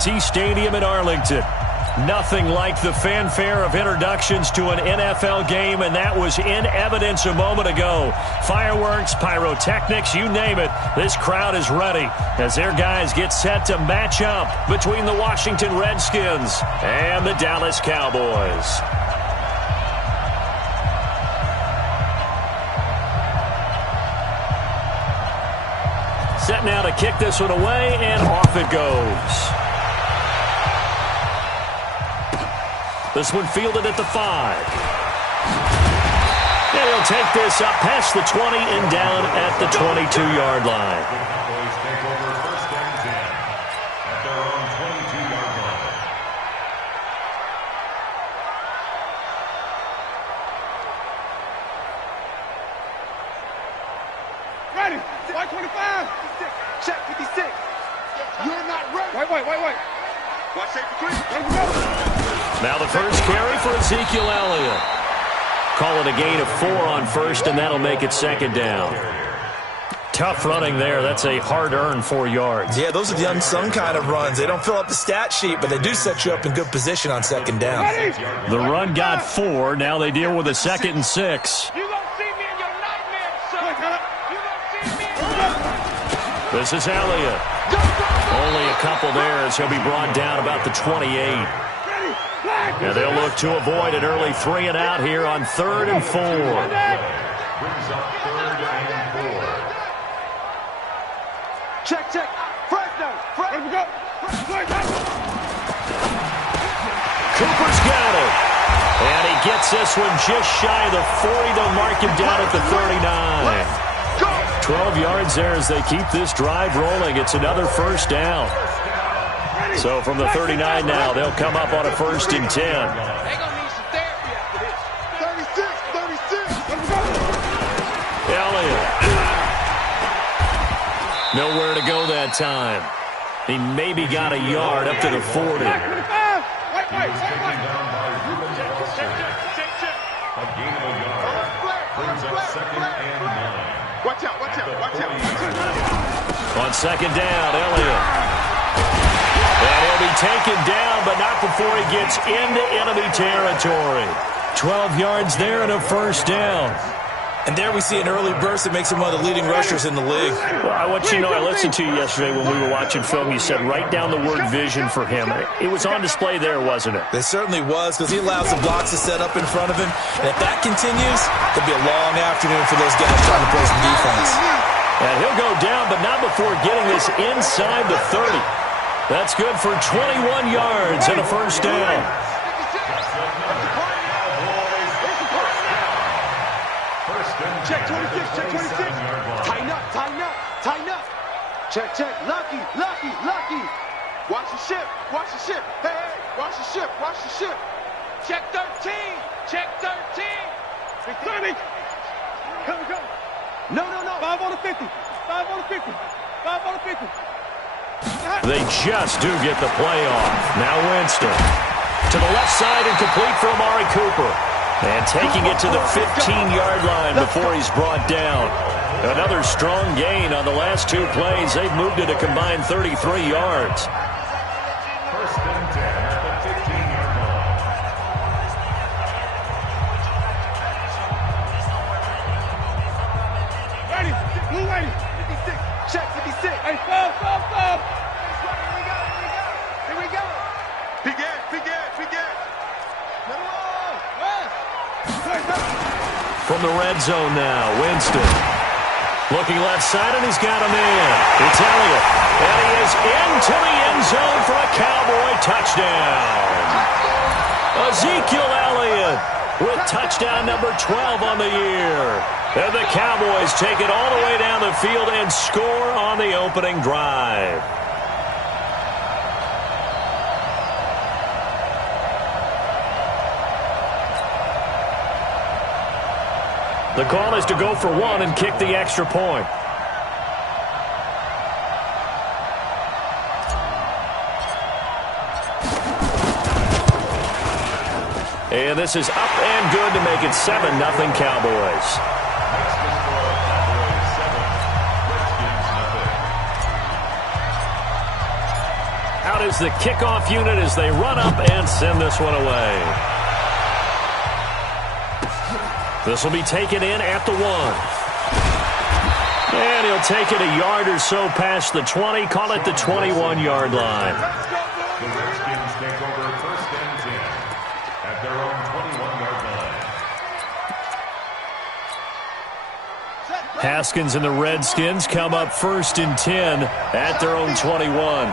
Stadium in Arlington. Nothing like the fanfare of introductions to an NFL game, and that was in evidence a moment ago. Fireworks, pyrotechnics, you name it. This crowd is ready as their guys get set to match up between the Washington Redskins and the Dallas Cowboys. Set now to kick this one away, and off it goes. This one fielded at the 5. And he'll take this up past the 20 and down at the 22-yard line. Cowboys take over first and 10 at their own 22-yard line. Ready. White 25. Check 56. You're not ready. Wait. Watch safety quick. Ready to go. Now the first carry for Ezekiel Elliott. Call it a gain of 4 on first, and that'll make it second down. Tough running there. That's a hard-earned 4 yards. Yeah, those are the unsung kind of runs. They don't fill up the stat sheet, but they do set you up in good position on second down. The run got 4. Now they deal with a 2nd and 6. You gonna see me in your nightmares, son. You gonna see me in your nightmares. This is Elliott. Only a couple there as he'll be brought down about the 28. And they'll look to avoid an early 3 and out here on 3rd and 4. Brings up 3rd and 4. Check. Fresno. Ready to go. Cooper's got it. And he gets this one just shy of the 40. They'll mark him down at the 39. 12 yards there as they keep this drive rolling. It's another first down. So from the 39 now, they'll come up on a 1st and 10. They're gonna need some therapy after this. 36. Elliott. Nowhere to go that time. He maybe got a yard up to the 40. He's taken down by Ruben Foster. A gain of a yard. Brings up 2nd and 9. Watch out. On second down, Elliott. And he'll be taken down, but not before he gets into enemy territory. 12 yards there and a first down. And there we see an early burst that makes him one of the leading rushers in the league. Well, I want you to know, I listened to you yesterday when we were watching film. You said write down the word vision for him. It was on display there, wasn't it? It certainly was, because he allows the blocks to set up in front of him. And if that continues, it'll be a long afternoon for those guys trying to play some defense. And he'll go down, but not before getting this inside the 30. That's good for 21 yards and a first down. Check 26. Tighten up. Check. Lucky. Watch the ship. Hey, watch the ship. Check 13. 30. Go. No. 5 on the 50. They just do get the play off. Now Winston. To the left side and complete for Amari Cooper. And taking it to the 15-yard line before he's brought down. Another strong gain on the last 2 plays. They've moved it a combined 33 yards. 1st and 10 at the 15-yard line. Ready. Blue ready. 56. Check 56. Hey, stop. Here we go. Big gas. From the red zone now, Winston. Looking left side, and he's got a man. It's Elliott. And he is into the end zone for a Cowboy touchdown. Ezekiel Elliott with touchdown number 12 on the year. And the Cowboys take it all the way down the field and score on the opening drive. The call is to go for 1 and kick the extra point. And this is up and good to make it 7-0 Cowboys. Out out as the kickoff unit as they run up and send this one away. This will be taken in at the 1. And he'll take it a yard or so past the 20, call it the 21-yard line. The Redskins take over 1st and 10 at their own 21-yard line. Haskins and the Redskins come up 1st and 10 at their own 21.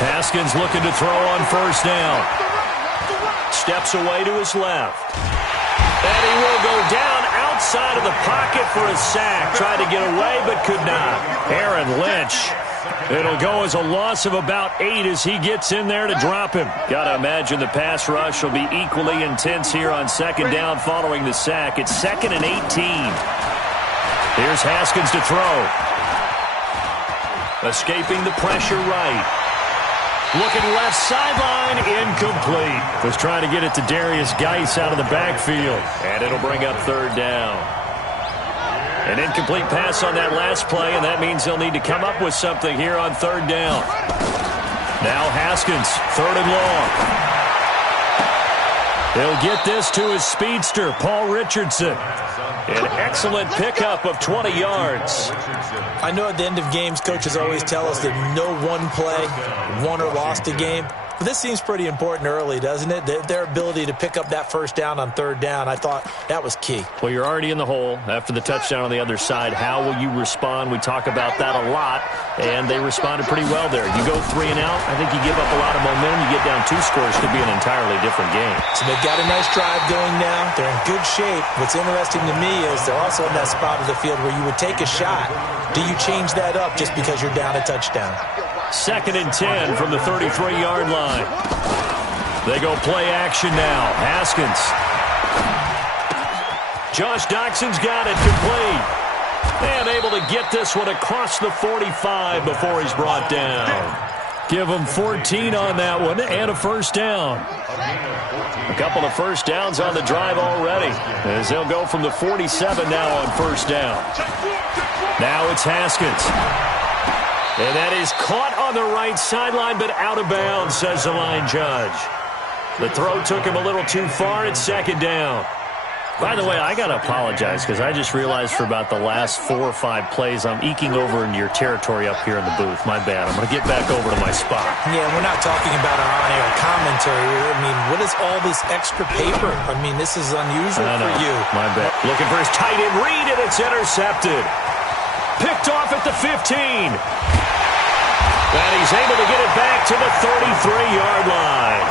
Haskins looking to throw on 1st down. Steps away to his left. And he will go down outside of the pocket for a sack. Tried to get away but could not. Aaron Lynch. It'll go as a loss of about 8 as he gets in there to drop him. Got to imagine the pass rush will be equally intense here on 2nd down following the sack. It's 2nd and 18. Here's Haskins to throw. Escaping the pressure right. Looking left sideline, incomplete. Was trying to get it to Darius Geis out of the backfield. And it'll bring up 3rd down. An incomplete pass on that last play, and that means they'll need to come up with something here on 3rd down. Now Haskins, 3rd and long. He'll get this to his speedster, Paul Richardson. An excellent pickup of 20 yards. I know at the end of games, coaches always tell us that no one play won or lost a game. But this seems pretty important early, doesn't it? Their ability to pick up that 1st down on 3rd down, I thought that was key. Well, you're already in the hole after the touchdown on the other side. How will you respond? We talk about that a lot, and they responded pretty well there. You go 3 and out, I think you give up a lot of momentum. You get down 2 scores, could be an entirely different game. So they've got a nice drive going now. They're in good shape. What's interesting to me is they're also in that spot of the field where you would take a shot. Do you change that up just because you're down a touchdown? 2nd and 10 from the 33-yard line. They go play action now. Haskins. Josh Doxson's got it complete. And able to get this one across the 45 before he's brought down. Give him 14 on that one and a 1st down. A couple of 1st downs on the drive already, as they'll go from the 47 now on 1st down. Now it's Haskins. And that is caught on the right sideline, but out of bounds, says the line judge. The throw took him a little too far. It's 2nd down. By the way, I got to apologize because I just realized for about the last 4 or 5 plays, I'm eking over into your territory up here in the booth. My bad. I'm going to get back over to my spot. Yeah, we're not talking about our on-air commentary. I mean, what is all this extra paper? I mean, this is unusual for you. My bad. Looking for his tight end read, and it's intercepted. Picked off at the 15. And he's able to get it back to the 33-yard line.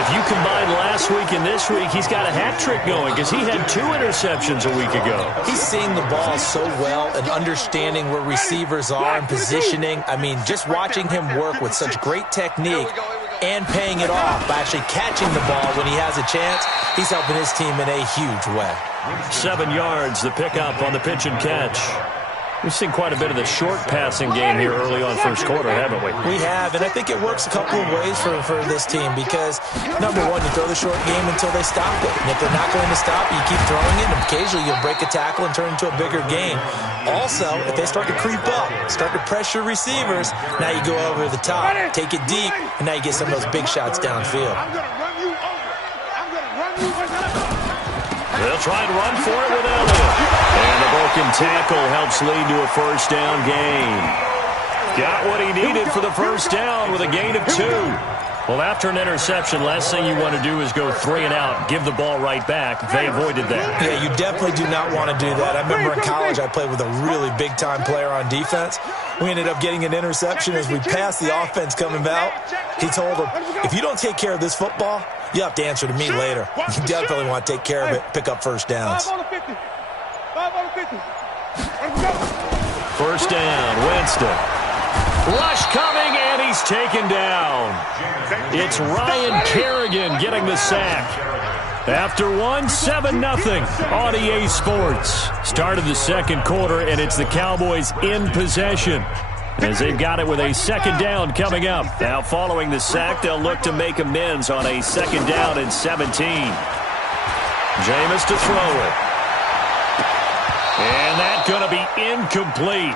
If you combine last week and this week, he's got a hat trick going because he had 2 interceptions a week ago. He's seeing the ball so well and understanding where receivers are and positioning. I mean, just watching him work with such great technique and paying it off by actually catching the ball when he has a chance, he's helping his team in a huge way. 7 yards, the pickup on the pitch and catch. We've seen quite a bit of the short passing game here early on 1st quarter, haven't we? We have, and I think it works a couple of ways for this team because, number one, you throw the short game until they stop it. And if they're not going to stop, you keep throwing it, and occasionally you'll break a tackle and turn it into a bigger game. Also, if they start to creep up, start to pressure receivers, now you go over the top, take it deep, and now you get some of those big shots downfield. I'm going to run you over. I'm going to run you over. They'll try and run for it with Elliott. And a broken tackle helps lead to a 1st down gain. Got what he needed for the 1st down with a gain of 2. Well, after an interception, last thing you want to do is go 3 and out, give the ball right back. They avoided that. Yeah, you definitely do not want to do that. I remember in college I played with a really big-time player on defense. We ended up getting an interception as we passed the offense coming out. He told him, if you don't take care of this football, you have to answer to me later. You definitely want to take care of it, pick up 1st downs. 5 on the 50. 5 on the 50. Let's go. 1st down, Winston. Rush coming, and he's taken down. It's Ryan Kerrigan getting the sack. After one, 7-0 on EA Sports. Start of the 2nd quarter, and it's the Cowboys in possession as they've got it with a 2nd down coming up. Now, following the sack, they'll look to make amends on a 2nd down and 17. Jameis to throw it. And that's going to be incomplete.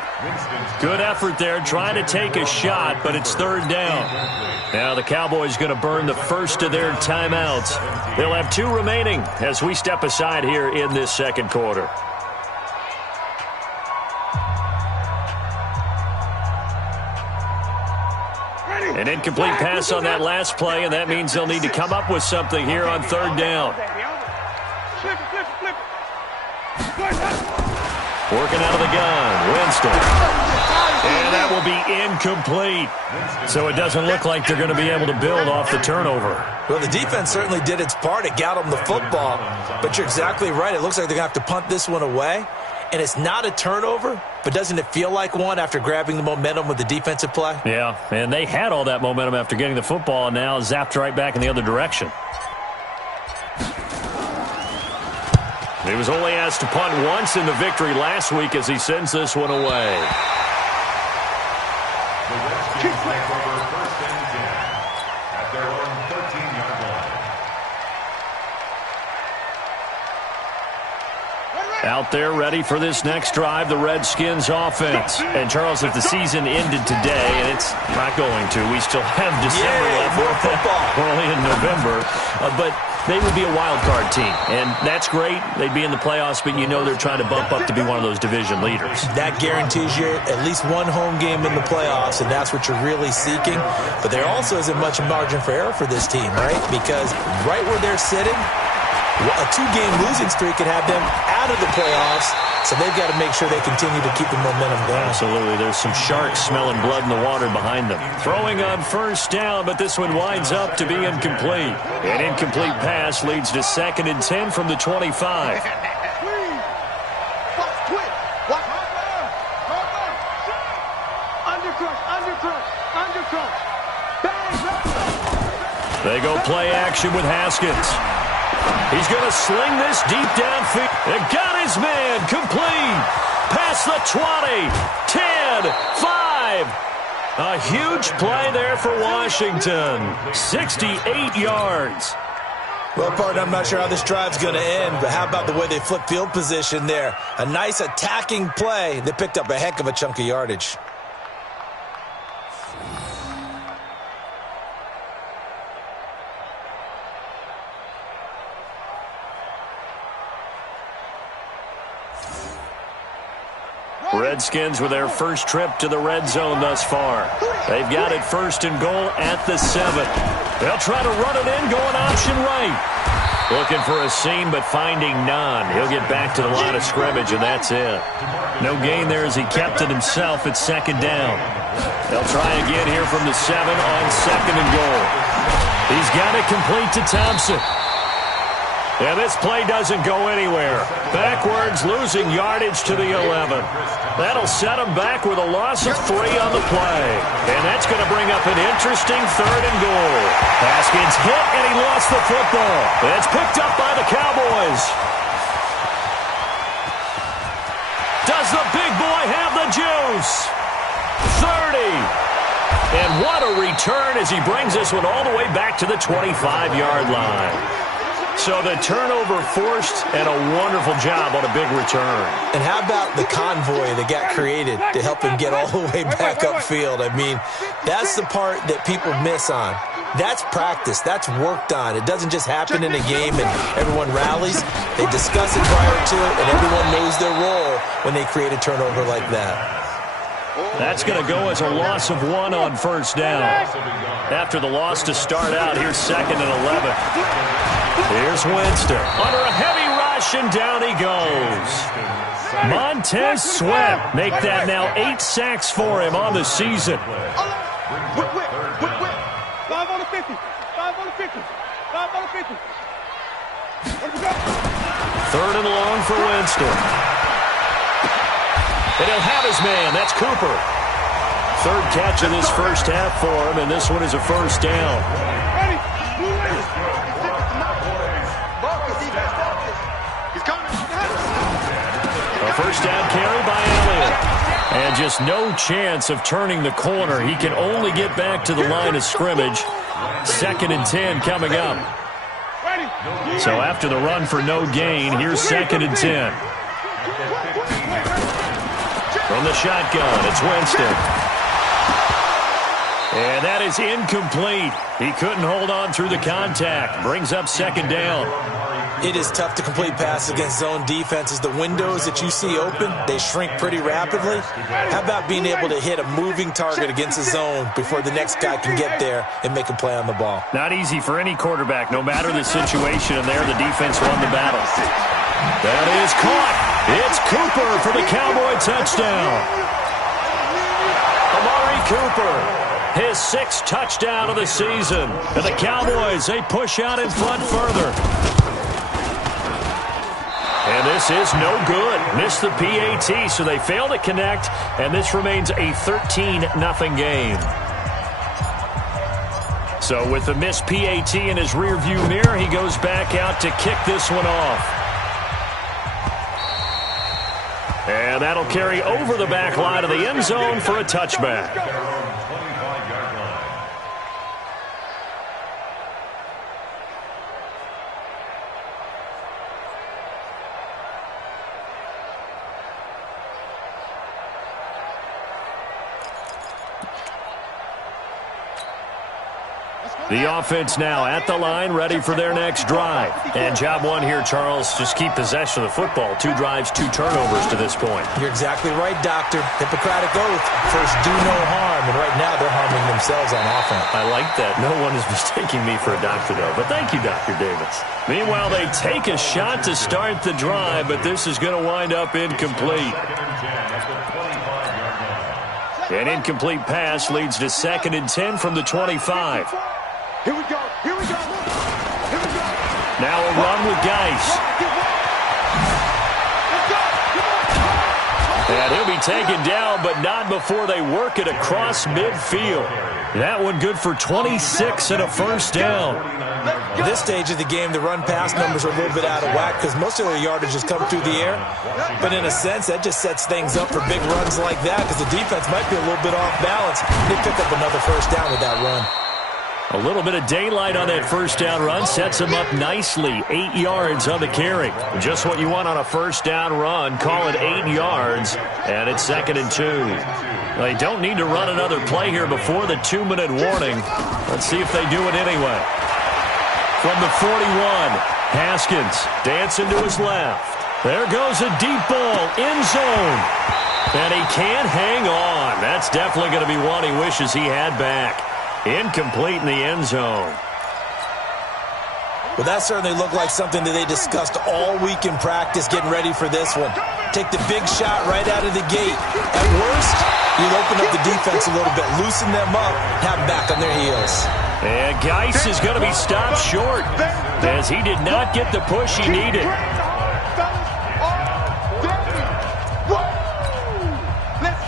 Good effort there trying to take a shot, but it's third down. Now the Cowboys going to burn the first of their timeouts. They'll have 2 remaining as we step aside here in this second quarter. An incomplete pass on that last play, and that means they'll need to come up with something here on third down. Working out of the gun, Winston. And that will be incomplete. So it doesn't look like they're going to be able to build off the turnover. Well, the defense certainly did its part. It got them the football. But you're exactly right. It looks like they're going to have to punt this one away. And it's not a turnover, but doesn't it feel like one after grabbing the momentum with the defensive play? Yeah, and they had all that momentum after getting the football, and now zapped right back in the other direction. He was only asked to punt once in the victory last week as he sends this one away. The Redskins take over 1st and 10 at their own 13-yard line. Out there ready for this next drive, the Redskins offense. And, Charles, if the season ended today, and it's not going to, we still have December left. More football. We're only in November. But they would be a wild card team, and that's great. They'd be in the playoffs, but you know they're trying to bump up to be one of those division leaders. That guarantees you at least one home game in the playoffs, and that's what you're really seeking. But there also isn't much margin for error for this team, right? Because right where they're sitting, a 2-game losing streak could have them out of the playoffs, so they've got to make sure they continue to keep the momentum going. Absolutely. There's some sharks smelling blood in the water behind them. Throwing on first down, but this one winds up to be incomplete. An incomplete pass leads to 2nd and 10 from the 25. They go play action with Haskins. He's going to sling this deep downfield. And got his man complete. Past the 20, 10, 5. A huge play there for Washington. 68 yards. Well, partner, I'm not sure how this drive's going to end, but how about the way they flip field position there? A nice attacking play. They picked up a heck of a chunk of yardage. Redskins with their first trip to the red zone thus far. They've got it 1st and goal at the 7. They'll try to run it in, going option right. Looking for a seam, but finding none. He'll get back to the line of scrimmage, and that's it. No gain there as he kept it himself at 2nd down. They'll try again here from the 7 on 2nd and goal. He's got it complete to Thompson. And this play doesn't go anywhere. Backwards, losing yardage to the 11. That'll set him back with a loss of 3 on the play. And that's going to bring up an interesting 3rd and goal. Haskins hit, and he lost the football. It's picked up by the Cowboys. Does the big boy have the juice? 30. And what a return as he brings this one all the way back to the 25-yard line. So the turnover forced, and a wonderful job on a big return. And how about the convoy that got created to help him get all the way back upfield? I mean, that's the part that people miss on. That's practice. That's worked on. It doesn't just happen in a game and everyone rallies. They discuss it prior to it, and everyone knows their role when they create a turnover like that. That's going to go as a loss of 1 on first down. After the loss to start out, here's 2nd and 11. Here's Winston. Under a heavy rush, and down he goes. Montez Sweat make that now 8 sacks for him on the season. 5 on the 50. 5 on the 50. 5 on the 50. 3rd and long for Winston. And he'll have his man. That's Cooper. 3rd catch of this first half for him, and this one is a first down. A first down carry by Elliott. And just no chance of turning the corner. He can only get back to the line of scrimmage. 2nd and 10 coming up. So after the run for no gain, here's 2nd and 10. From the shotgun, it's Winston. And that is incomplete. He couldn't hold on through the contact. Brings up 2nd down. It is tough to complete passes against zone defenses. The windows that you see open, they shrink pretty rapidly. How about being able to hit a moving target against a zone before the next guy can get there and make a play on the ball? Not easy for any quarterback, no matter the situation, and there the defense won the battle. That is caught. It's Cooper for the Cowboy touchdown. Amari Cooper, his 6th touchdown of the season. And the Cowboys, they push out in front further. And this is no good. Missed the PAT, so they fail to connect, and this remains a 13-0 game. So with the missed PAT in his rearview mirror, he goes back out to kick this one off. And that'll carry over the back line of the end zone for a touchback. The offense now at the line, ready for their next drive. And job one here, Charles, just keep possession of the football. 2 drives, 2 turnovers to this point. You're exactly right, Doctor. Hippocratic oath. First, do no harm. And right now, they're harming themselves on offense. I like that. No one is mistaking me for a doctor, though. But thank you, Dr. Davis. Meanwhile, they take a shot to start the drive, but this is going to wind up incomplete. An incomplete pass leads to 2nd and 10 from the 25. Here we go. Here we go. Here we go. Now a run with Geis. And he'll be taken down, but not before they work it across midfield. That one good for 26 and a first down. At this stage of the game, the run-pass numbers are a little bit out of whack because most of their yardage has come through the air. But in a sense, that just sets things up for big runs like that because the defense might be a little bit off balance. They pick up another first down with that run. A little bit of daylight on that first down run sets him up nicely. 8 yards on the carry. Just what you want on a first down run. Call it 8 yards, and it's 2nd and 2. They don't need to run another play here before the 2-minute warning. Let's see if they do it anyway. From the 41, Haskins dancing to his left. There goes a deep ball, end zone. And he can't hang on. That's definitely going to be one he wishes he had back. Incomplete in the end zone. Well, that certainly looked like something that they discussed all week in practice getting ready for this one. Take the big shot right out of the gate. At worst, you'll open up the defense a little bit, loosen them up, have them back on their heels. And Geis is going to be stopped short as he did not get the push he needed.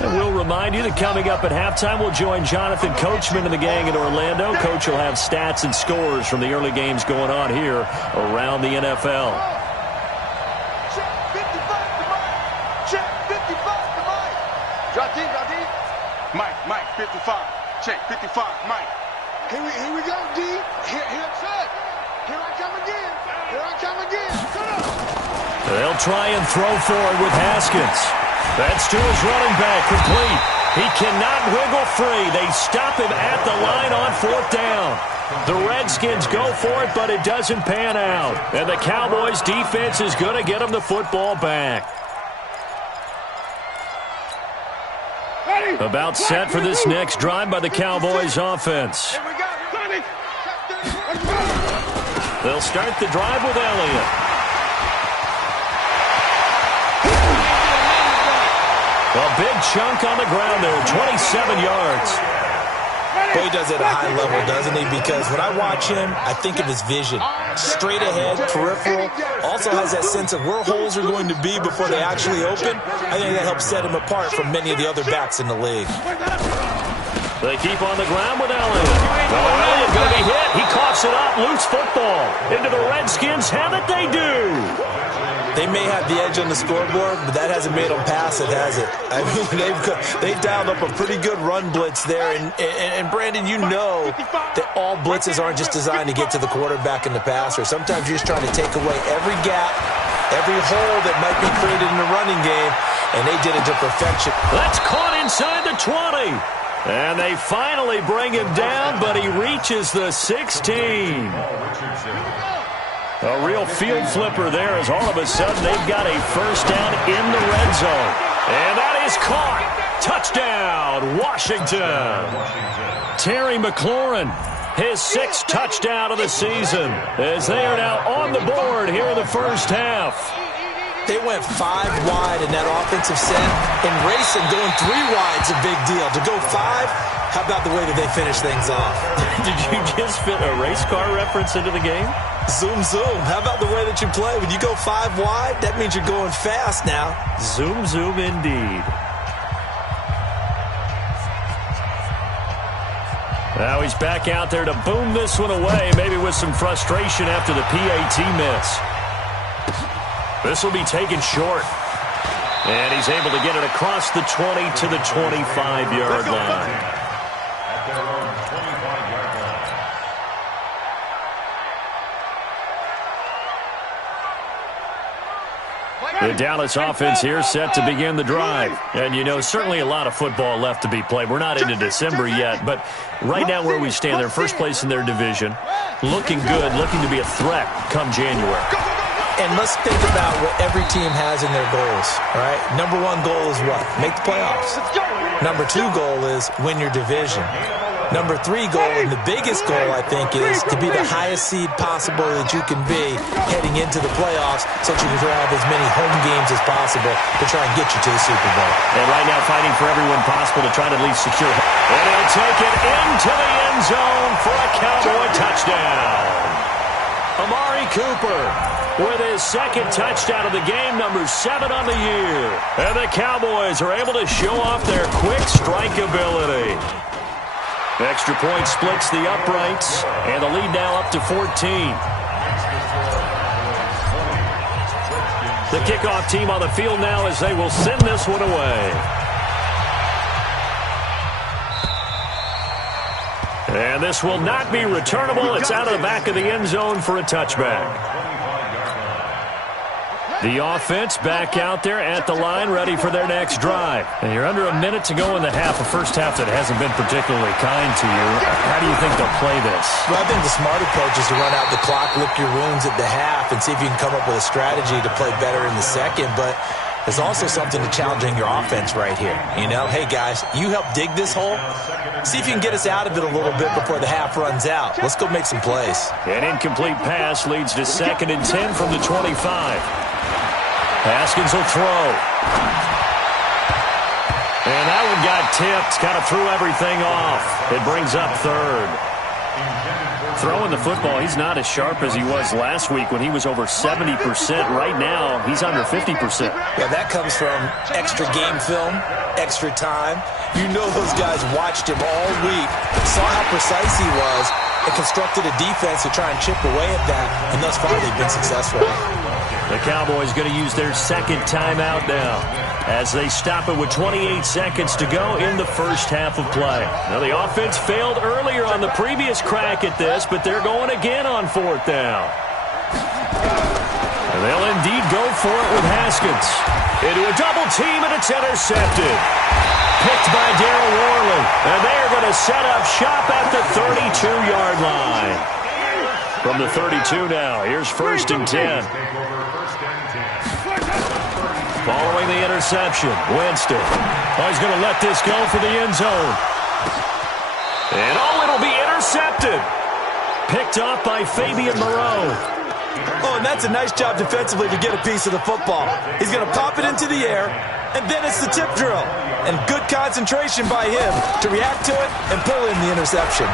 And we'll remind you that coming up at halftime, we'll join Jonathan Coachman and the gang in Orlando. Coach will have stats and scores from the early games going on here around the NFL. Check 55 to Mike. Check 55 to Mike. Drop deep, drop deep. Mike, 55. Check 55, Mike. Here we go, D. Here check. Here I come again. Here I come again. Shut up. They'll try and throw forward with Haskins. That's to his running back, complete. He cannot wiggle free. They stop him at the line on 4th down. The Redskins go for it, but it doesn't pan out. And the Cowboys' defense is going to get him the football back. About set for this next drive by the Cowboys' offense. They'll start the drive with Elliott. A big chunk on the ground there, 27 yards. Boy, he does it at a high level, doesn't he? Because when I watch him, I think of his vision. Straight ahead, peripheral. Also has that sense of where holes are going to be before they actually open. I think that helps set him apart from many of the other backs in the league. They keep on the ground with Elliott. Oh, Elliott going to be hit. He coughs it up. Loose football. Into the Redskins. Have it they do. They may have the edge on the scoreboard, but that hasn't made them pass it, has it? I mean, they've dialed up a pretty good run blitz there. And Brandon, you know that all blitzes aren't just designed to get to the quarterback and the passer. Sometimes you're just trying to take away every gap, every hole that might be created in the running game, and they did it to perfection. That's caught inside the 20. And they finally bring him down, but he reaches the 16. A real field flipper there as all of a sudden they've got a first down in the red zone. And that is caught. Touchdown, Washington. Terry McLaurin, his 6th touchdown of the season, as they are now on the board here in the first half. They went 5 wide in that offensive set, and racing going 3 wide's a big deal. To go 5, how about the way that they finish things off? Did you just fit a race car reference into the game? Zoom, zoom. How about the way that you play? When you go 5 wide, that means you're going fast now. Zoom, zoom indeed. Now he's back out there to boom this one away, maybe with some frustration after the PAT miss. This will be taken short. And he's able to get it across the 20 to the 25-yard line. The Dallas offense here set to begin the drive. And, you know, certainly a lot of football left to be played. We're not into December yet, but right now where we stand, they're first place in their division. Looking good, looking to be a threat come January. And let's think about what every team has in their goals, all right? Number 1 goal is what? Make the playoffs. Number 2 goal is win your division. Number 3 goal, and the biggest goal, I think, is to be the highest seed possible that you can be heading into the playoffs so that you can have as many home games as possible to try and get you to the Super Bowl. And right now fighting for everyone possible to try to at least secure. And he'll take it into the end zone for a Cowboy touchdown. Amari Cooper with his 2nd touchdown of the game, number 7 on the year. And the Cowboys are able to show off their quick strike ability. Extra point splits the uprights, and the lead now up to 14. The kickoff team on the field now as they will send this one away. And this will not be returnable. It's out of the back of the end zone for a touchback. The offense back out there at the line, ready for their next drive. And you're under a minute to go in the half, a first half that hasn't been particularly kind to you. How do you think they'll play this? Well, I think the smart approach is to run out the clock, lick your wounds at the half, and see if you can come up with a strategy to play better in the second. But there's also something to challenging your offense right here. You know, hey, guys, you help dig this hole. See if you can get us out of it a little bit before the half runs out. Let's go make some plays. An incomplete pass leads to 2nd and 10 from the 25. Haskins will throw. And that one got tipped. Kind of threw everything off. It brings up 3rd. Throwing the football, he's not as sharp as he was last week when he was over 70%. Right now, he's under 50%. Yeah, that comes from extra game film, extra time. You know those guys watched him all week, saw how precise he was, and constructed a defense to try and chip away at that. And thus far, they've been successful. The Cowboys going to use their 2nd timeout now as they stop it with 28 seconds to go in the first half of play. Now, the offense failed earlier on the previous crack at this, but they're going again on 4th down. And they'll indeed go for it with Haskins. Into a double team, and it's intercepted. Picked by Darryl Worley. And they're going to set up shop at the 32-yard line. From the 32 now, here's 1st and 10. Following the interception, Winston. Oh, he's going to let this go for the end zone. And it'll be intercepted. Picked off by Fabian Moreau. Oh, and that's a nice job defensively to get a piece of the football. He's going to pop it into the air, and then it's the tip drill. And good concentration by him to react to it and pull in the interception.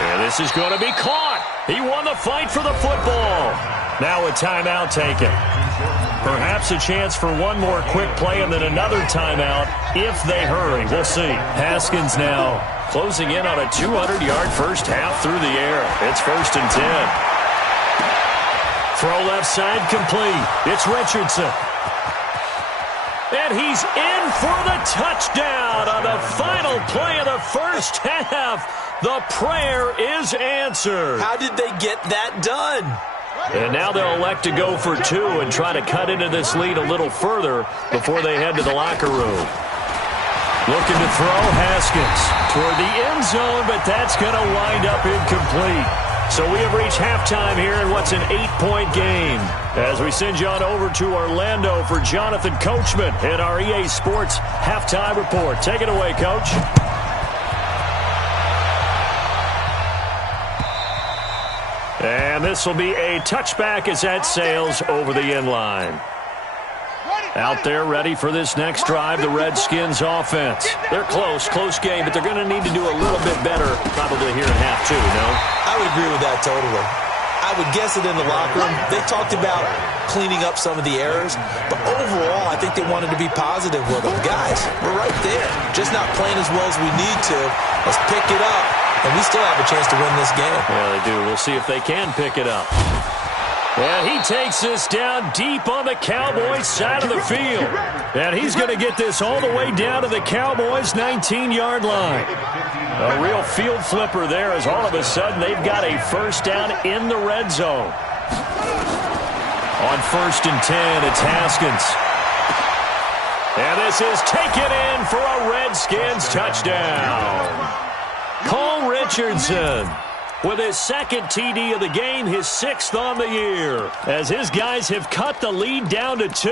And this is going to be caught. He won the fight for the football. Now a timeout taken. Perhaps a chance for one more quick play and then another timeout if they hurry. We'll see. Haskins now closing in on a 200-yard first half through the air. It's 1st and 10. Throw left side complete. It's Richardson. And he's in for the touchdown on the final play of the first half. The prayer is answered. How did they get that done? And now they'll elect to go for two and try to cut into this lead a little further before they head to the locker room. Looking to throw, Haskins toward the end zone, but that's going to wind up incomplete. So we have reached halftime here in what's an 8-point game. As we send you on over to Orlando for Jonathan Coachman in our EA Sports Halftime Report. Take it away, Coach. And this will be a touchback as that sails over the end line. Out there ready for this next drive, the Redskins offense. They're close game, but they're going to need to do a little bit better probably here in half two, no? I would agree with that totally. I would guess it in the locker room. They talked about cleaning up some of the errors, but overall I think they wanted to be positive with them. Guys, we're right there. Just not playing as well as we need to. Let's pick it up, and we still have a chance to win this game. Yeah, they do. We'll see if they can pick it up. And he takes this down deep on the Cowboys' side of the field. And he's going to get this all the way down to the Cowboys' 19-yard line. A real field flipper there as all of a sudden they've got a first down in the red zone. On 1st and 10, it's Haskins. And this is taken in for a Redskins touchdown. Cole Richardson with his second TD of the game, his 6th on the year, as his guys have cut the lead down to 2.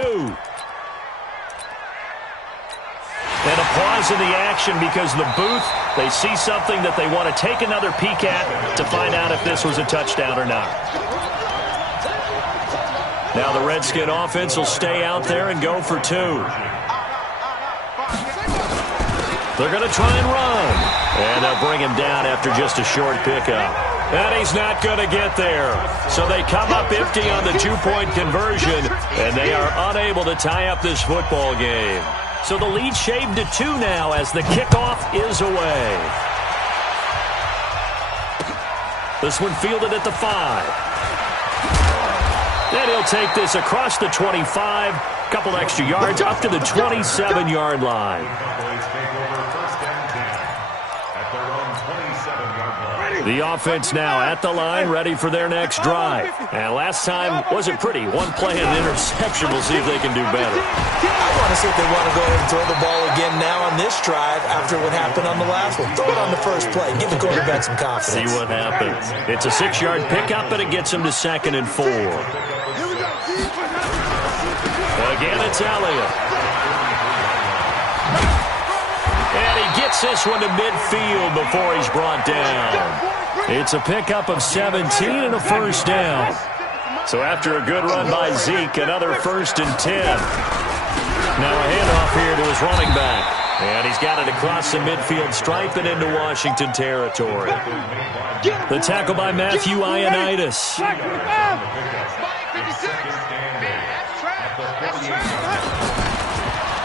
And a pause in the action because the booth, they see something that they want to take another peek at to find out if this was a touchdown or not. Now the Redskin offense will stay out there and go for 2. They're going to try and run. And they'll bring him down after just a short pickup. And he's not going to get there. So they come up empty on the 2-point conversion, and they are unable to tie up this football game. So the lead shaved to 2 now as the kickoff is away. This one fielded at the 5. Then he'll take this across the 25, couple extra yards up to the 27-yard line. The offense now at the line, ready for their next drive. And last time wasn't pretty. One play and an interception. We'll see if they can do better. I want to see if they want to go ahead and throw the ball again now on this drive after what happened on the last one. Throw it on the first play. Give the quarterback some confidence. See what happens. It's a 6-yard pickup, and it gets him to 2nd and 4. Again, it's Elliott. And he gets this one to midfield before he's brought down. It's a pickup of 17 and a first down. So after a good run by Zeke, another 1st and 10. Now a handoff here to his running back. And he's got it across the midfield stripe and into Washington territory. The tackle by Matthew Ioannidis.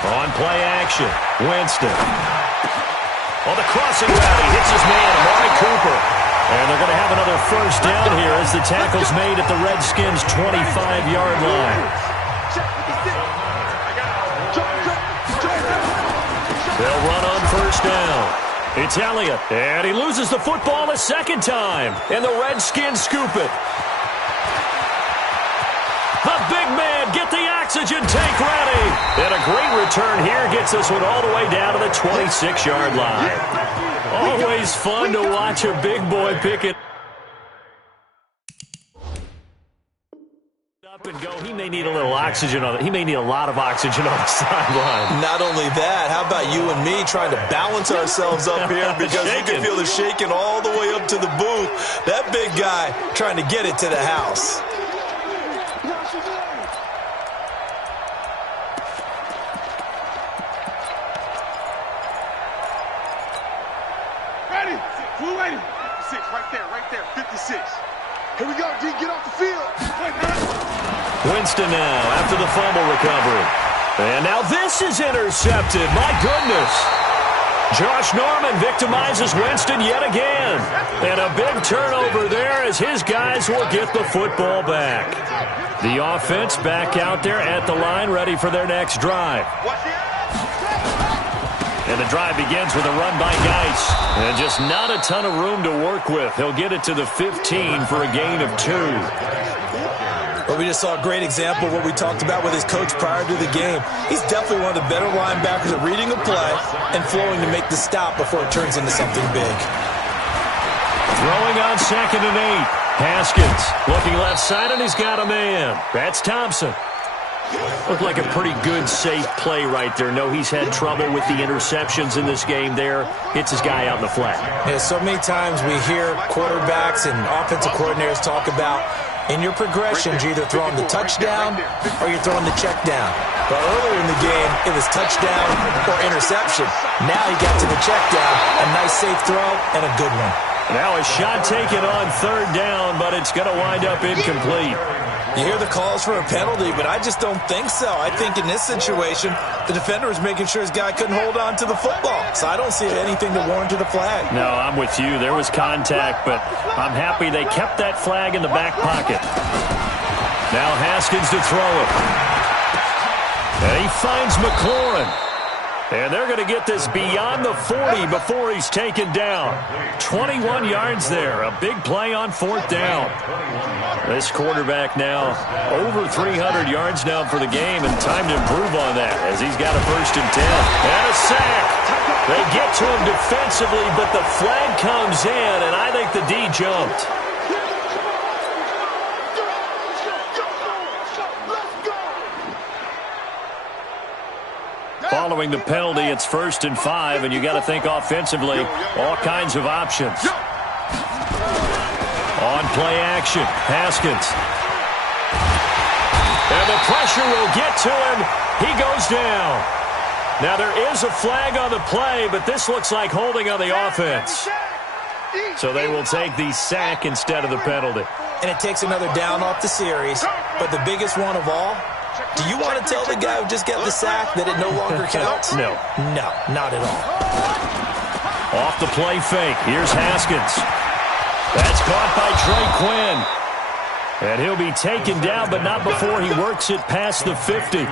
On play action, Winston. On the crossing route, he hits his man, Amari Cooper. And they're going to have another first down here as the tackle's made at the Redskins' 25-yard line. They'll run on first down. It's Elliott, and he loses the football a second time. And the Redskins scoop it. The big man, get the oxygen tank ready. And a great return here gets this one all the way down to the 26-yard line. Always fun to watch a big boy pick it up and go. He may need a little oxygen on it. He may need a lot of oxygen on the sideline. Not only that, how about you and me trying to balance ourselves up here because you can feel the shaking all the way up to the booth. That big guy trying to get it to the house. Here we go, D. Get off the field. Winston now after the fumble recovery. And now this is intercepted. My goodness. Josh Norman victimizes Winston yet again. And a big turnover there as his guys will get the football back. The offense back out there at the line, ready for their next drive. And the drive begins with a run by Geis. And just not a ton of room to work with. He'll get it to the 15 for a gain of 2. Well, we just saw a great example of what we talked about with his coach prior to the game. He's definitely one of the better linebackers at reading a play and flowing to make the stop before it turns into something big. Throwing on 2nd and 8. Haskins looking left side, and he's got a man. That's Thompson. Looked like a pretty good, safe play right there. No, he's had trouble with the interceptions in this game there. Hits his guy out in the flat. Yeah, so many times we hear quarterbacks and offensive coordinators talk about in your progressions, you're either throwing the touchdown or you're throwing the check down. But earlier in the game, it was touchdown or interception. Now he got to the check down, a nice safe throw, and a good one. Now a shot taken on 3rd down, but it's going to wind up incomplete. You hear the calls for a penalty, but I just don't think so. I think in this situation, the defender was making sure his guy couldn't hold on to the football. So I don't see anything to warrant the flag. No, I'm with you. There was contact, but I'm happy they kept that flag in the back pocket. Now Haskins to throw it. And he finds McLaurin. And they're going to get this beyond the 40 before he's taken down. 21 yards there. A big play on 4th down. This quarterback now over 300 yards now for the game, and time to improve on that as he's got a 1st and 10. And a sack. They get to him defensively, but the flag comes in, and I think the D jumped. Following the penalty, it's 1st and 5, and you got to think offensively, all kinds of options. On play action, Haskins. And the pressure will get to him. He goes down. Now there is a flag on the play, but this looks like holding on the offense. So they will take the sack instead of the penalty. And it takes another down off the series, but the biggest one of all, do you want to tell the guy who just got the sack that it no longer counts? No. No, not at all. Off the play fake. Here's Haskins. That's caught by Trey Quinn. And he'll be taken down, but not before he works it past the 50.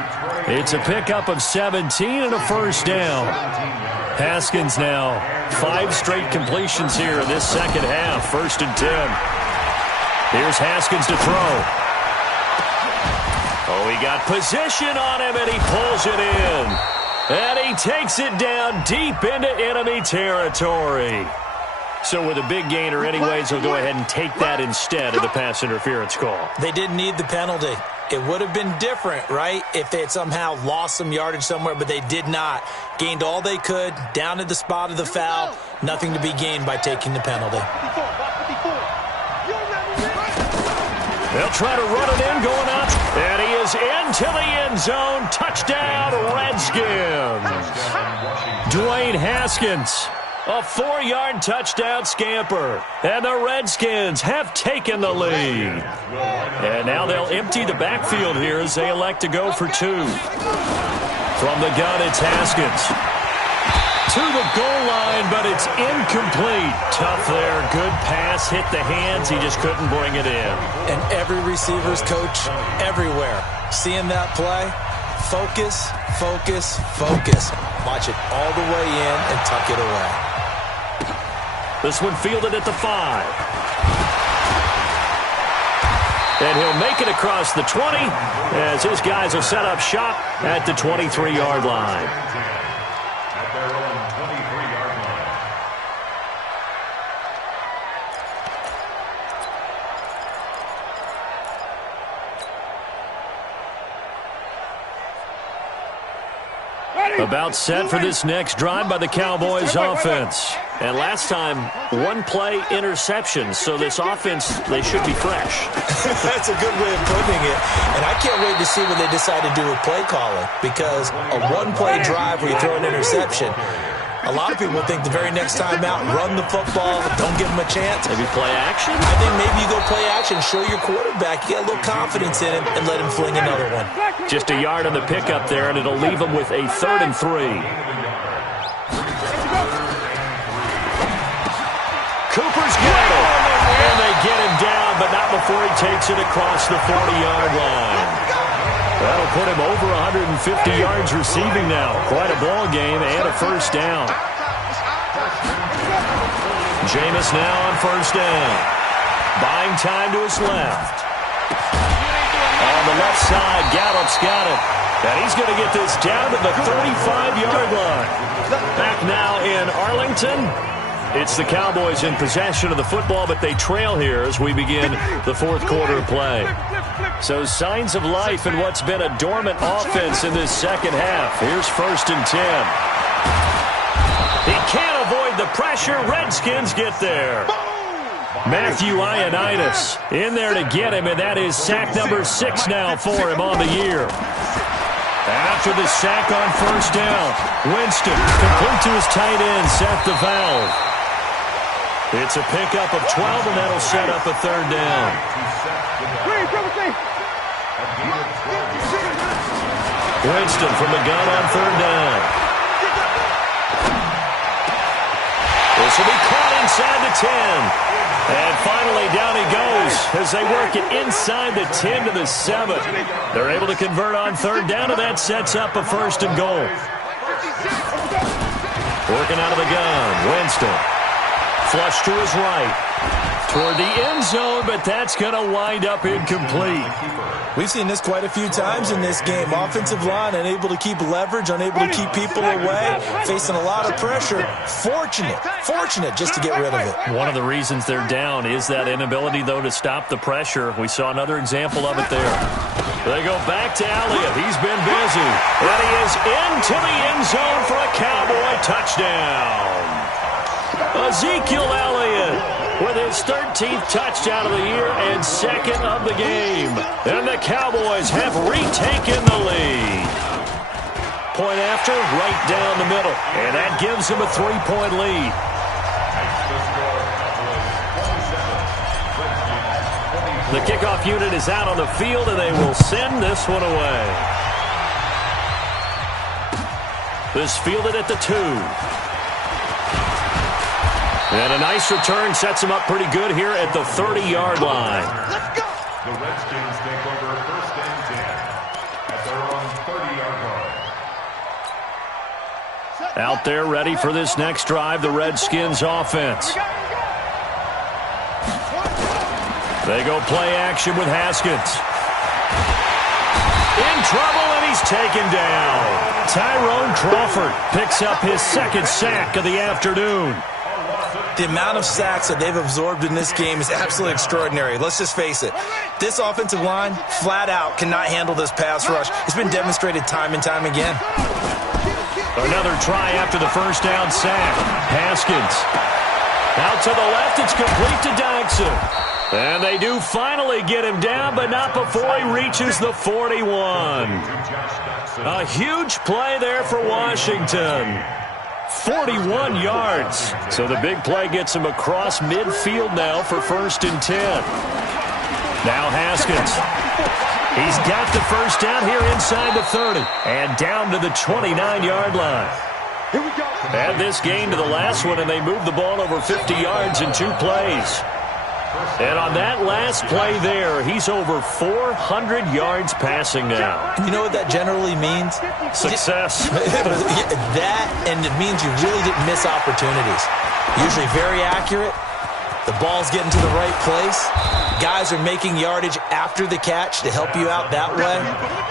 It's a pickup of 17 and a 1st down. Haskins now 5 straight completions here in this 2nd half. 1st and 10. Here's Haskins to throw. Oh, he got position on him, and he pulls it in. And he takes it down deep into enemy territory. So with a big gainer anyways, he'll go ahead and take that instead of the pass interference call. They didn't need the penalty. It would have been different, right, if they had somehow lost some yardage somewhere, but they did not. Gained all they could, down at the spot of the foul. Nothing to be gained by taking the penalty. They'll try to run it in, going up, and he is into the end zone. Touchdown, Redskins. Dwayne Haskins, a 4-yard touchdown scamper, and the Redskins have taken the lead. And now they'll empty the backfield here as they elect to go for 2. From the gun, it's Haskins. To the goal line, but it's incomplete. Tough there. Good pass. Hit the hands. He just couldn't bring it in. And every receiver's coach everywhere. Seeing that play, focus, focus, focus. Watch it all the way in and tuck it away. This one fielded at the 5. And he'll make it across the 20 as his guys will set up shop at the 23-yard line. About set for this next drive by the Cowboys offense. And last time, 1-play interception. So this offense, they should be fresh. That's a good way of putting it. And I can't wait to see what they decide to do with play calling. Because a 1-play drive where you throw an interception, a lot of people think the very next time out, run the football, don't give them a chance. Maybe play action? I think maybe you go play action, show your quarterback, you got a little confidence in him, and let him fling another one. Just a yard on the pickup there, and it'll leave him with a 3rd and 3. get him down, but not before he takes it across the 40-yard line. That'll put him over 150 yards receiving now. Quite a ball game and a first down. Jameis now on first down. Buying time to his left. On the left side, Gallup's got it. And he's going to get this down to the 35-yard line. Back now in Arlington. It's the Cowboys in possession of the football, but they trail here as we begin the fourth quarter of play. So signs of life in what's been a dormant offense in this second half. Here's 1st and 10. He can't avoid the pressure. Redskins get there. Matthew Ioannidis in there to get him, and that is sack number 6 now for him on the year. After the sack on first down, Winston complete to his tight end, Seth DeValve. It's a pickup of 12, and that'll set up a third down. Winston from the gun on third down. This will be caught inside the 10. And finally, down he goes as they work it inside the 10 to the 7. They're able to convert on third down, and that sets up a 1st and goal. Working out of the gun, Winston. Flush to his right. Toward the end zone, but that's going to wind up incomplete. We've seen this quite a few times in this game. Offensive line unable to keep leverage, unable to keep people away, facing a lot of pressure. Fortunate just to get rid of it. One of the reasons they're down is that inability, though, to stop the pressure. We saw another example of it there. They go back to Elliott. He's been busy. And he is into the end zone for a Cowboy touchdown. Ezekiel Elliott with his 13th touchdown of the year and 2nd of the game. And the Cowboys have retaken the lead. Point after, right down the middle. And that gives them a 3-point lead. The kickoff unit is out on the field, and they will send this one away. This fielded at the 2. And a nice return sets him up pretty good here at the 30-yard line. Let's go. The Redskins take over 1st and 10 at their own 30-yard line. Out there ready for this next drive, the Redskins offense. They go play action with Haskins. In trouble, and he's taken down. Tyrone Crawford picks up his 2nd sack of the afternoon. The amount of sacks that they've absorbed in this game is absolutely extraordinary. Let's just face it. This offensive line, flat out, cannot handle this pass rush. It's been demonstrated time and time again. Another try after the first down sack. Haskins. Out to the left, it's complete to Dodson. And they do finally get him down, but not before he reaches the 41. A huge play there for Washington. 41 yards. So the big play gets him across midfield now for 1st and 10. Now Haskins. He's got the first down here inside the 30 and down to the 29-yard line. Add this game to the last one, and they move the ball over 50 yards in 2 plays. And on that last play there, he's over 400 yards passing now. You know what that generally means? Success. That, and it means you really didn't miss opportunities. Usually very accurate. The ball's getting to the right place. Guys are making yardage after the catch to help you out that way.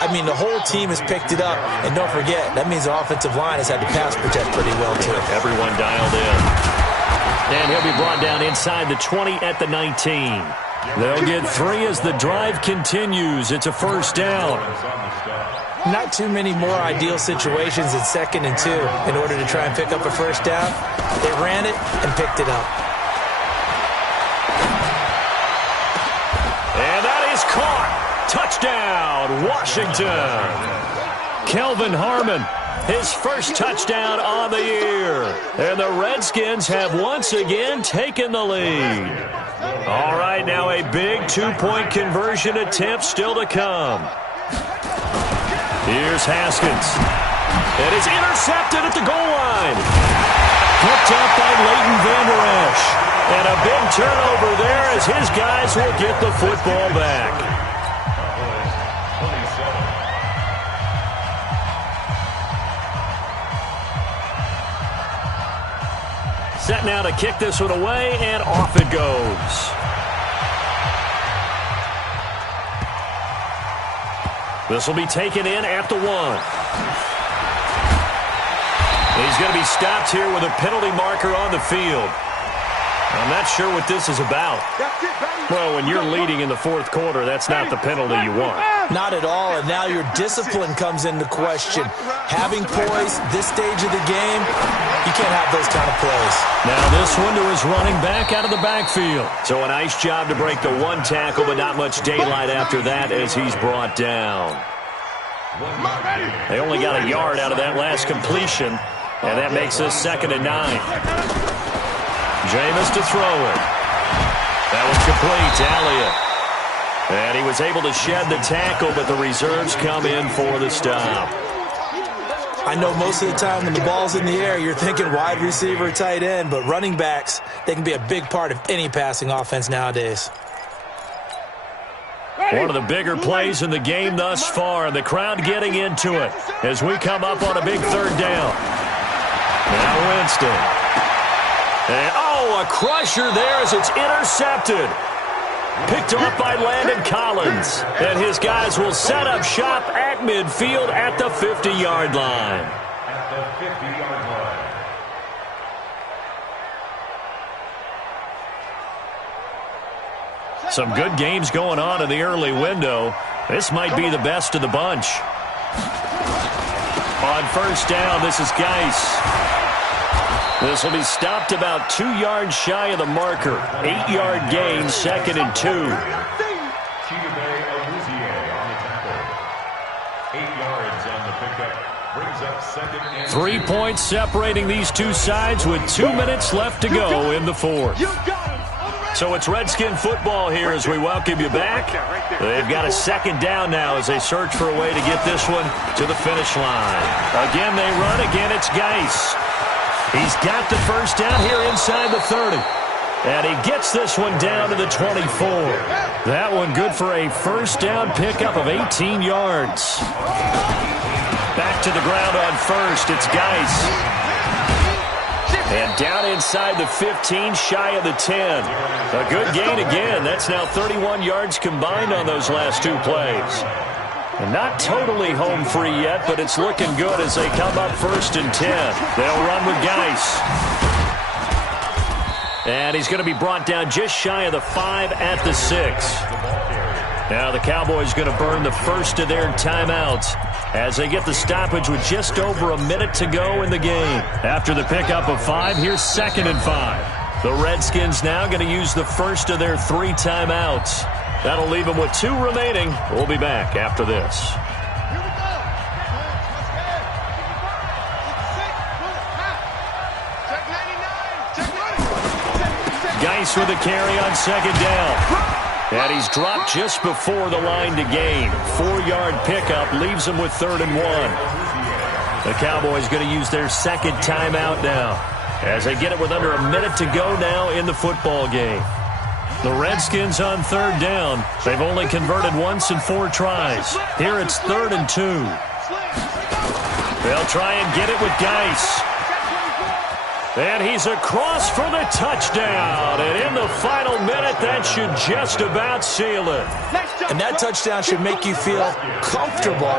I mean, the whole team has picked it up. And don't forget, that means the offensive line has had to pass protect pretty well, too. Everyone dialed in. And he'll be brought down inside the 20 at the 19. They'll get 3 as the drive continues. It's a first down. Not too many more ideal situations in 2nd and 2 in order to try and pick up a first down. They ran it and picked it up. And that is caught. Touchdown, Washington. Kelvin Harmon. His first touchdown on the year. And the Redskins have once again taken the lead. All right, now a big 2-point conversion attempt still to come. Here's Haskins. And it's intercepted at the goal line. Picked up by Leighton Vander Esch. And a big turnover there as his guys will get the football back. Set now to kick this one away, and off it goes. This will be taken in at the 1. He's going to be stopped here with a penalty marker on the field. I'm not sure what this is about. Well, when you're leading in the fourth quarter, that's not the penalty you want. Not at all, and now your discipline comes into question. Having poise this stage of the game, you can't have those kind of plays. Now this one to his running back out of the backfield. So a nice job to break the one tackle, but not much daylight after that as he's brought down. They only got a yard out of that last completion, and that makes us 2nd and 9. Jameis to throw it. That was complete to Elliott. And he was able to shed the tackle, but the reserves come in for the stop. I know most of the time when the ball's in the air, you're thinking wide receiver, tight end, but running backs, they can be a big part of any passing offense nowadays. One of the bigger plays in the game thus far, and the crowd getting into it as we come up on a big 3rd down. Now Winston. And, a crusher there as it's intercepted. Picked off by Landon Collins. And his guys will set up shop at midfield at the 50-yard line. At the 50-yard line. Some good games going on in the early window. This might be the best of the bunch. On 1st down, this is Geis. This will be stopped about 2 yards shy of the marker. 8-yard gain, 2nd and 2. Chidobe Awuzie on the tackle. 8 yards on the pickup. Brings up 2nd and 2. 3 points separating these two sides with 2 minutes left to go in the 4th. So it's Redskin football here as we welcome you back. They've got a 2nd down now as they search for a way to get this one to the finish line. Again, they run. Again, it's Geis. He's got the 1st down here inside the 30. And he gets this one down to the 24. That one good for a 1st down pickup of 18 yards. Back to the ground on 1st. It's Geis. And down inside the 15, shy of the 10. A good gain again. That's now 31 yards combined on those last 2 plays. And not totally home free yet, but it's looking good as they come up 1st and 10. They'll run with Geis. And he's going to be brought down just shy of the 5 at the 6. Now the Cowboys going to burn the first of their timeouts as they get the stoppage with just over a minute to go in the game. After the pickup of 5, here's 2nd and 5. The Redskins now going to use the first of their 3 timeouts. That'll leave them with 2 remaining. We'll be back after this. Geis with a carry on 2nd down. And he's dropped just before the line to gain. 4-yard pickup leaves him with 3rd and 1. The Cowboys going to use their 2nd timeout now as they get it with under a minute to go now in the football game. The Redskins on 3rd down. They've only converted once in 4 tries. Here it's 3rd and 2. They'll try and get it with Geis. And he's across for the touchdown. And in the final minute, that should just about seal it. And that touchdown should make you feel comfortable.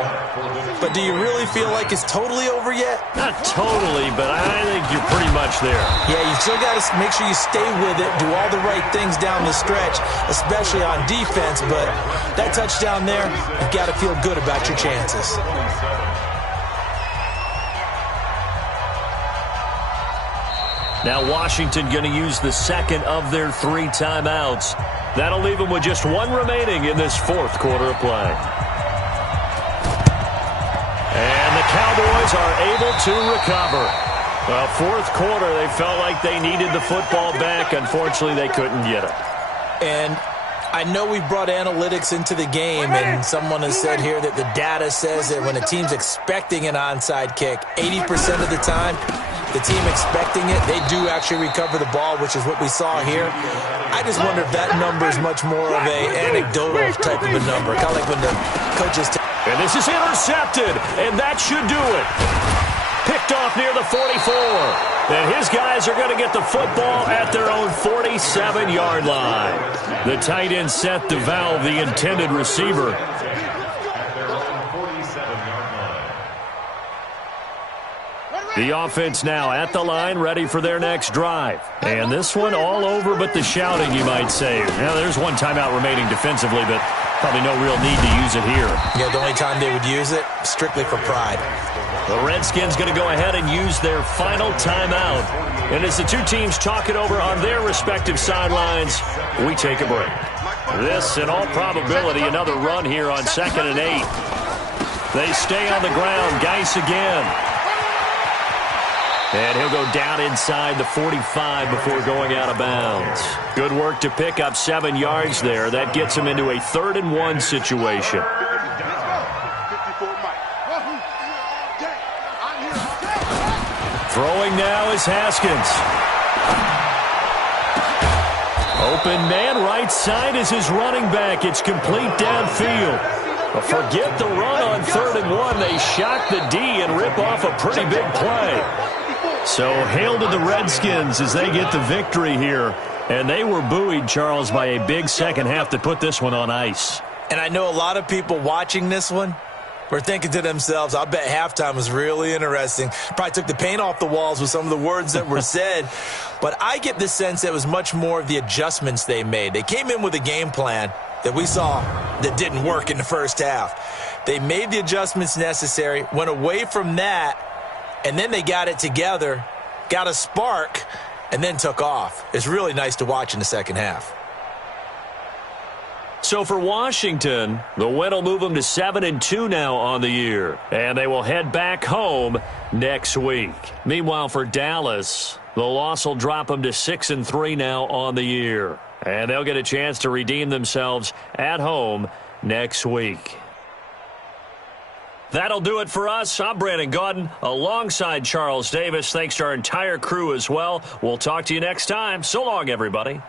But do you really feel like it's totally over yet? Not totally, but I think you're pretty much there. Yeah, you still got to make sure you stay with it, do all the right things down the stretch, especially on defense. But that touchdown there, you've got to feel good about your chances. Now Washington going to use the 2nd of their 3 timeouts. That'll leave them with just 1 remaining in this 4th quarter of play. And the Cowboys are able to recover. Well, 4th quarter, they felt like they needed the football back. Unfortunately, they couldn't get it. And I know we've brought analytics into the game, and someone has said here that the data says that when a team's expecting an onside kick, 80% of the time, the team expecting it, they do actually recover the ball, which is what we saw here. I just wonder if that number is much more of a anecdotal type of a number, kind of like when the coaches... And this is intercepted, and that should do it. Picked off near the 44. And his guys are going to get the football at their own 47-yard line. The tight end set to valve the intended receiver. The offense now at the line, ready for their next drive. And this one all over but the shouting, you might say. Now, there's one timeout remaining defensively, but probably no real need to use it here. Yeah, the only time they would use it, strictly for pride. The Redskins going to go ahead and use their final timeout. And as the two teams talk it over on their respective sidelines, we take a break. This, in all probability, another run here on 2nd and 8. They stay on the ground. Geis again. And he'll go down inside the 45 before going out of bounds. Good work to pick up 7 yards there. That gets him into a 3rd and 1 situation. Throwing now is Haskins. Open man, right side is his running back. It's complete downfield. But forget the run on 3rd and 1. They shock the D and rip off a pretty big play. So hail to the Redskins as they get the victory here. And they were buoyed, Charles, by a big second half to put this one on ice. And I know a lot of people watching this one were thinking to themselves, I bet halftime was really interesting. Probably took the paint off the walls with some of the words that were said. But I get the sense that it was much more of the adjustments they made. They came in with a game plan that we saw that didn't work in the first half. They made the adjustments necessary, went away from that, and then they got it together, got a spark, and then took off. It's really nice to watch in the second half. So for Washington, the win will move them to 7-2 now on the year. And they will head back home next week. Meanwhile, for Dallas, the loss will drop them to 6-3 now on the year. And they'll get a chance to redeem themselves at home next week. That'll do it for us. I'm Brandon Gaudin alongside Charles Davis. Thanks to our entire crew as well. We'll talk to you next time. So long, everybody.